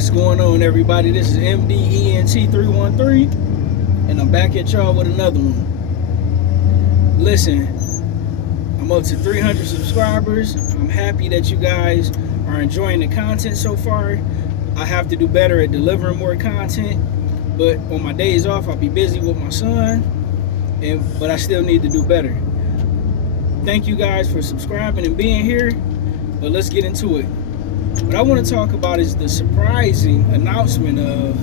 What's going on, everybody? This is MDENT313, and I'm back at y'all with another one. Listen, I'm up to 300 subscribers. I'm happy that you guys are enjoying the content so far. I have to do better at delivering more content, but on my days off, I'll be busy with my son, but I still need to do better. Thank you guys for subscribing and being here, but let's get into it. What I want to talk about is the surprising announcement of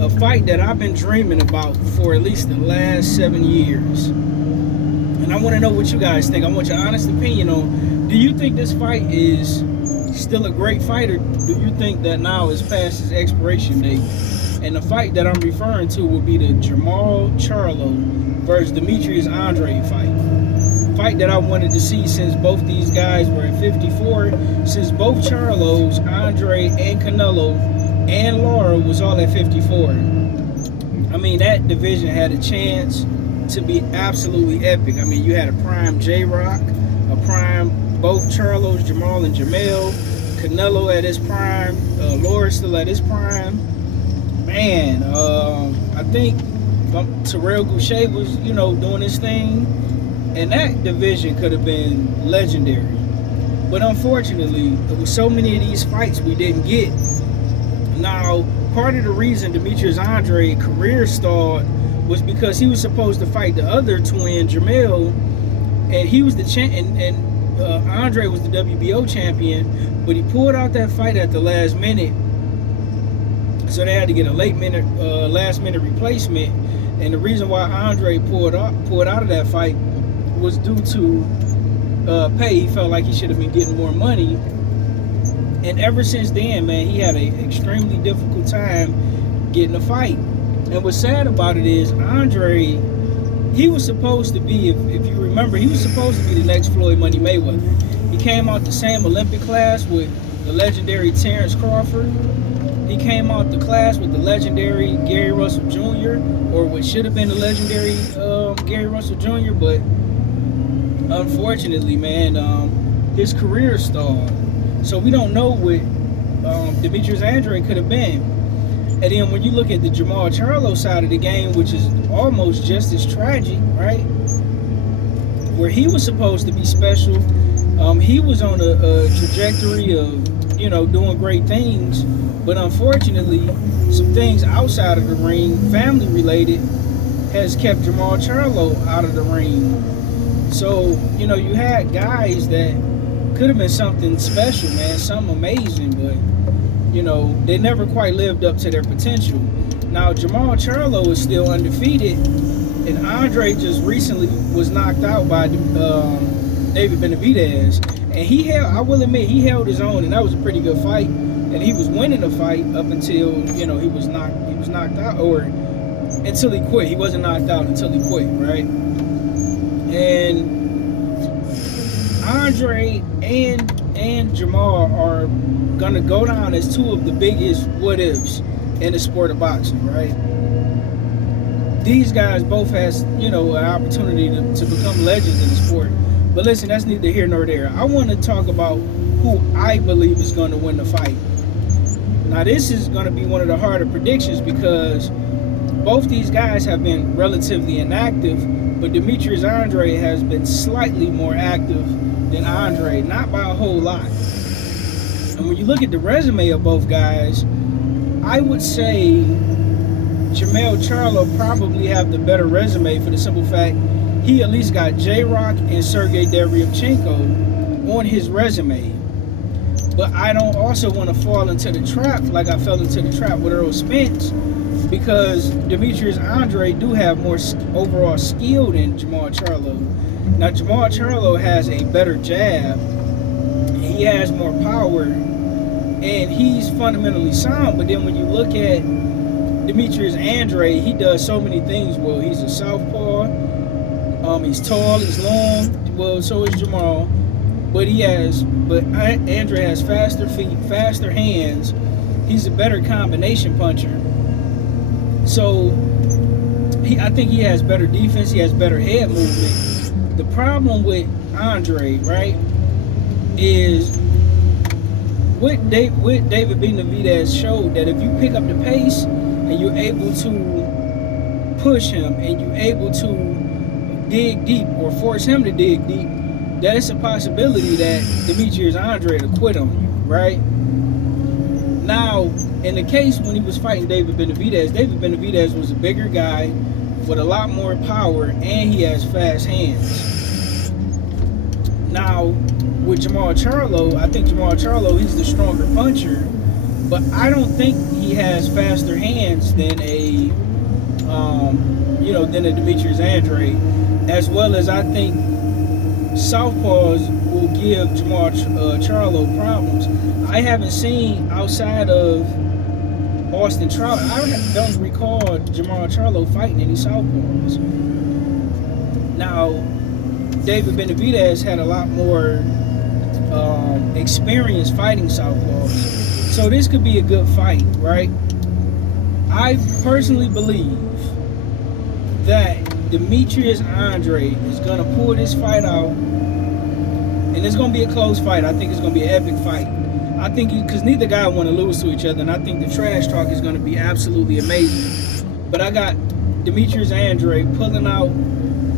a fight that I've been dreaming about for at least the last 7 years. And I want to know what you guys think. I want your honest opinion on, do you think this fight is still a great fight, or do you think that now is past its expiration date? And the fight that I'm referring to will be the Jermall Charlo versus Demetrius Andrade fight that I wanted to see since both these guys were at 54, since both Charlos, Andrade and Canelo and Lara was all at 54. I mean, that division had a chance to be absolutely epic. I mean, you had a prime J-Rock, a prime both Charlos, Jermall and Jermall, Canelo at his prime, Lara still at his prime. Man, I think Terrell Goucher was, doing his thing. And that division could have been legendary. But unfortunately, there were so many of these fights we didn't get. Now, part of the reason Demetrius Andrade career stalled was because he was supposed to fight the other twin, Jermall, and he was the champion, and Andrade was the WBO champion, but he pulled out that fight at the last minute. So they had to get a last minute replacement. And the reason why Andrade pulled out of that fight was due to pay. He felt like he should have been getting more money, and ever since then, man, he had an extremely difficult time getting a fight. And what's sad about it is Andrade, he was supposed to be, if you remember, he was supposed to be the next Floyd Money Mayweather. He came out the same Olympic class with the legendary Terrence Crawford. He came out the class with the legendary Gary Russell Jr., or what should have been the legendary Gary Russell Jr., but unfortunately, man, his career stalled. So we don't know what Demetrius Andrade could have been. And then when you look at the Jermall Charlo side of the game, which is almost just as tragic, right? Where he was supposed to be special. He was on a trajectory of, doing great things. But unfortunately, some things outside of the ring, family related, has kept Jermall Charlo out of the ring. So, you had guys that could have been something special, man, something amazing, but, they never quite lived up to their potential. Now, Jermall Charlo is still undefeated, and Andrade just recently was knocked out by David Benavidez. And I will admit, he held his own, and that was a pretty good fight. And he was winning the fight up until, he was knocked out, or until he quit. He wasn't knocked out until he quit, right? And Andrade and Jermall are gonna go down as two of the biggest what-ifs in the sport of boxing, right? These guys both has, an opportunity to become legends in the sport. But listen, that's neither here nor there. I want to talk about who I believe is going to win the fight. Now, this is going to be one of the harder predictions because both these guys have been relatively inactive, but Demetrius Andrade has been slightly more active than Andrade, not by a whole lot. And when you look at the resume of both guys, I would say Jermall Charlo probably have the better resume for the simple fact he at least got J-Rock and Sergey Deryabchenko on his resume. But I don't also want to fall into the trap like I fell into the trap with Earl Spence, because Demetrius Andrade do have more overall skill than Jermall Charlo. Now, Jermall Charlo has a better jab, he has more power, and he's fundamentally sound. But then when you look at Demetrius Andrade, he does so many things well. He's a southpaw, he's tall, he's long, well, so is Jermall. But Andrade has faster feet, faster hands. He's a better combination puncher. So I think he has better defense. He has better head movement. The problem with Andrade, right, is with David Benavidez showed that if you pick up the pace and you're able to push him and you're able to dig deep or force him to dig deep, that it's a possibility that Demetrius Andrade will quit on you, right? Now, in the case when he was fighting David Benavidez was a bigger guy with a lot more power, and he has fast hands. Now, with Jermall Charlo, I think Jermall Charlo, he's the stronger puncher, but I don't think he has faster hands than a than a Demetrius Andrade, as well as I think southpaws will give Jermall Charlo problems. I haven't seen, outside of Austin Trout, I don't recall Jermall Charlo fighting any southpaws. Now, David Benavidez had a lot more experience fighting southpaws, so this could be a good fight, right? I personally believe that Demetrius Andrade is going to pull this fight out, and it's going to be a close fight. I think it's going to be an epic fight. I think because neither guy want to lose to each other, and I think the trash talk is going to be absolutely amazing. But I got Demetrius Andrade pulling out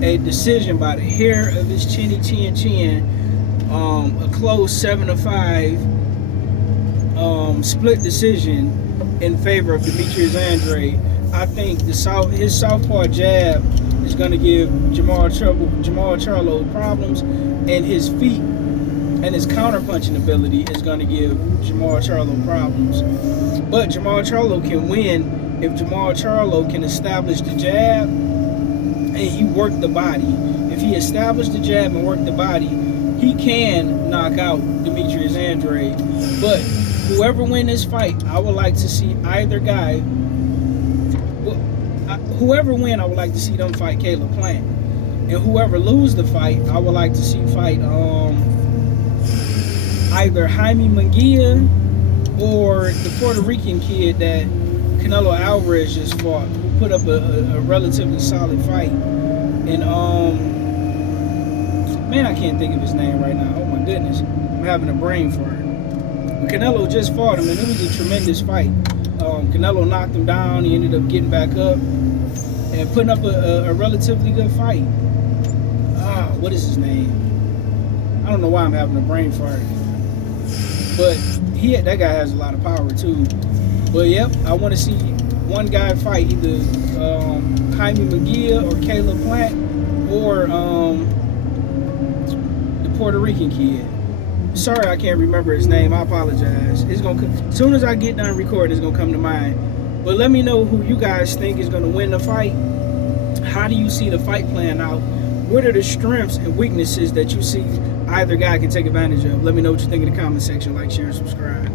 a decision by the hair of his chin, a close 7-5 split decision in favor of Demetrius Andrade. I think his southpaw jab is going to give Jermall Charlo problems, and his feet and his counterpunching ability is going to give Jermall Charlo problems. But Jermall Charlo can win if Jermall Charlo can establish the jab and he worked the body. If he established the jab and worked the body, he can knock out Demetrius Andrade. But whoever wins this fight, I would like to see either guy. Whoever wins, I would like to see them fight Caleb Plant. And whoever loses the fight, I would like to see fight either Jaime Munguia or the Puerto Rican kid that Canelo Alvarez just fought, who put up a relatively solid fight. And man, I can't think of his name right now. Oh my goodness, I'm having a brain fart. But Canelo just fought him, and it was a tremendous fight. Canelo knocked him down. He ended up getting back up and putting up a relatively good fight. What is his name? I don't know why I'm having a brain fart. But that guy has a lot of power too. But yep, I want to see one guy fight either Jaime Munguia or Caleb Plant or the Puerto Rican kid. Sorry, I can't remember his name. I apologize. It's gonna as soon as I get done recording, it's gonna come to mind. But let me know who you guys think is gonna win the fight. How do you see the fight playing out? What are the strengths and weaknesses that you see either guy can take advantage of? Let me know what you think in the comment section. Like, share, and subscribe.